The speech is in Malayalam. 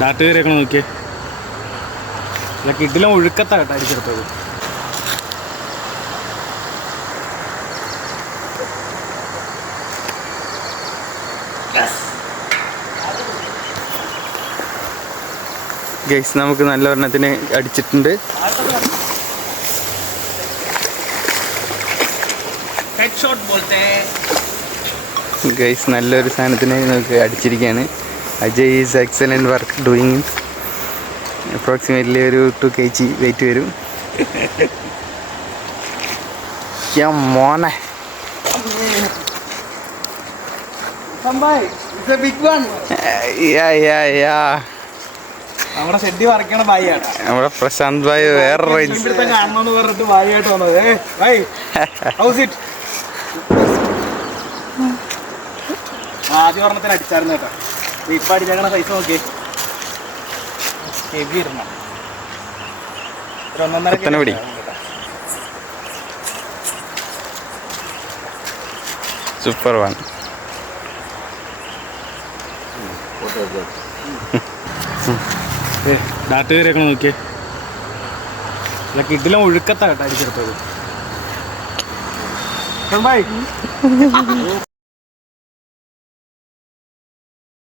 ഡാട്ട് കയറിയൊക്കെ നോക്കിയേ. ഇതൊക്കെ ഇതിലും ഒഴുക്കത്താ കേട്ടോ അടിച്ചെടുത്തത്. ഗൈസ് നമുക്ക് നല്ല ഒരെണ്ണത്തിന് അടിച്ചിട്ടുണ്ട്. ഗൈസ് നല്ലൊരു സാധനത്തിന് നമുക്ക് അടിച്ചിരിക്കുകയാണ്. Ajay is excellent work doing. Approximately ഒരു 2 kg വെയിറ്റ് വരും. മോനെ നമ്മുടെ ഷെഡി വറക്കണ ബായിയാട്ടാ. നമ്മുടെ പ്രശാന്ത് ഭായ് വേറെ റേഞ്ച് കാണണമെന്ന് പറഞ്ഞിട്ട് ബായിയായിട്ട് വന്നത്. ആദ്യ വർണ്ണത്തിന് അടിച്ചായിരുന്നു കേട്ടോ. ഇപ്പൊ അടിച്ചേക്കണ സൈസ് നോക്കിയേ. ഹെവി ഇടണം. ഒരു 1.5 പിടി സൂപ്പർ വൺ. ഡാട്ട് കയറിയൊക്കെ നോക്കിയേ. ഇതൊക്കെ ഇതിലും ഒഴുക്കത്താ കേട്ടോ അടിച്ചെടുത്തത്.